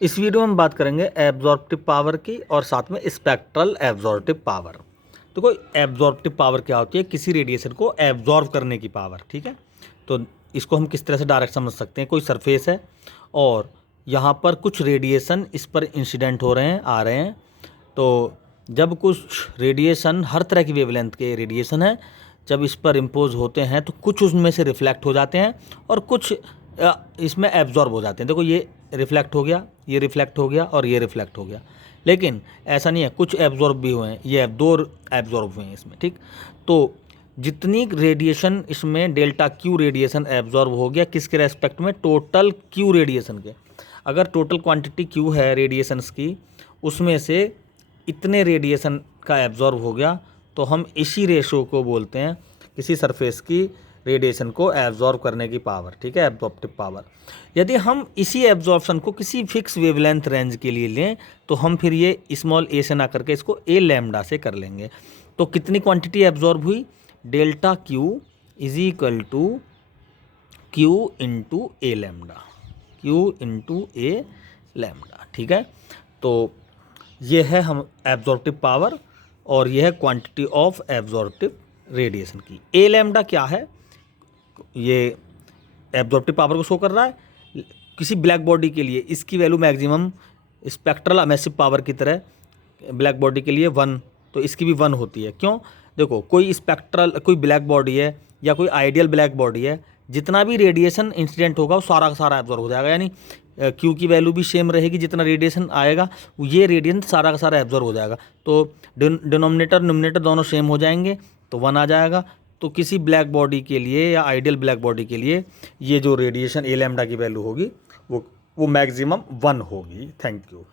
इस वीडियो में हम बात करेंगे एब्जॉर्प्टिव पावर की और साथ में स्पेक्ट्रल एब्जॉर्प्टिव पावर। तो कोई एब्जॉर्प्टिव पावर क्या होती है? किसी रेडिएशन को एब्जॉर्ब करने की पावर, ठीक है। तो इसको हम किस तरह से डायरेक्ट समझ सकते हैं? कोई सरफेस है और यहाँ पर कुछ रेडिएशन इस पर इंसिडेंट हो रहे हैं, आ रहे हैं। तो जब कुछ रेडिएशन, हर तरह की वेवलेंथ के रेडिएशन है, जब इस पर इम्पोज होते हैं तो कुछ उसमें से रिफ्लेक्ट हो जाते हैं और कुछ इसमें एब्जॉर्ब हो जाते हैं। देखो ये रिफ्लेक्ट हो गया, ये रिफ्लेक्ट हो गया और ये रिफ्लेक्ट हो गया। लेकिन ऐसा नहीं है, कुछ एब्जॉर्ब भी हुए हैं, ये दो एब्जॉर्ब हुए हैं इसमें, ठीक। तो जितनी रेडिएशन इसमें डेल्टा क्यू रेडिएशन एब्जॉर्ब हो गया, किसके रेस्पेक्ट में? टोटल क्यू रेडिएशन के। अगर टोटल क्वांटिटी क्यू है रेडिएशंस की, उसमें से इतने रेडिएशन का एब्जॉर्ब हो गया, तो हम इसी रेशो को बोलते हैं किसी सरफेस की रेडिएशन को एब्जॉर्ब करने की पावर, ठीक है, एब्जॉर्प्टिव पावर। यदि हम इसी एब्जॉर्प्शन को किसी फिक्स वेवलेंथ रेंज के लिए लें तो हम फिर ये स्मॉल ए से ना करके इसको ए लैम्डा से कर लेंगे। तो कितनी क्वांटिटी एब्जॉर्ब हुई? Delta Q is equal to Q into A lambda, Q into A lambda, ठीक है। तो ये है हम एब्जॉर्प्टिव पावर और यह है क्वांटिटी ऑफ एब्जॉर्प्टिव रेडिएशन की। ए लैम्डा क्या है? ये एब्जॉर्प्टिव पावर को शो कर रहा है। किसी ब्लैक बॉडी के लिए इसकी value maximum spectral emissive power की तरह ब्लैक बॉडी के लिए 1, तो इसकी भी 1 होती है। क्यों? देखो, कोई ब्लैक बॉडी है या कोई आइडियल ब्लैक बॉडी है, जितना भी रेडिएशन इंसिडेंट होगा वो सारा का सारा एब्जॉर्ब हो जाएगा, यानी क्यू की वैल्यू भी सेम रहेगी, जितना रेडिएशन आएगा ये रेडिएशन सारा का सारा एब्जॉर्ब हो जाएगा। तो डिनोमिनेटर न्यूमरेटर दोनों सेम हो जाएंगे तो 1 आ जाएगा। तो किसी ब्लैक बॉडी के लिए या आइडियल ब्लैक बॉडी के लिए ये जो रेडिएशन ए लैम्डा की वैल्यू होगी वो मैक्सिमम 1 होगी। Thank you.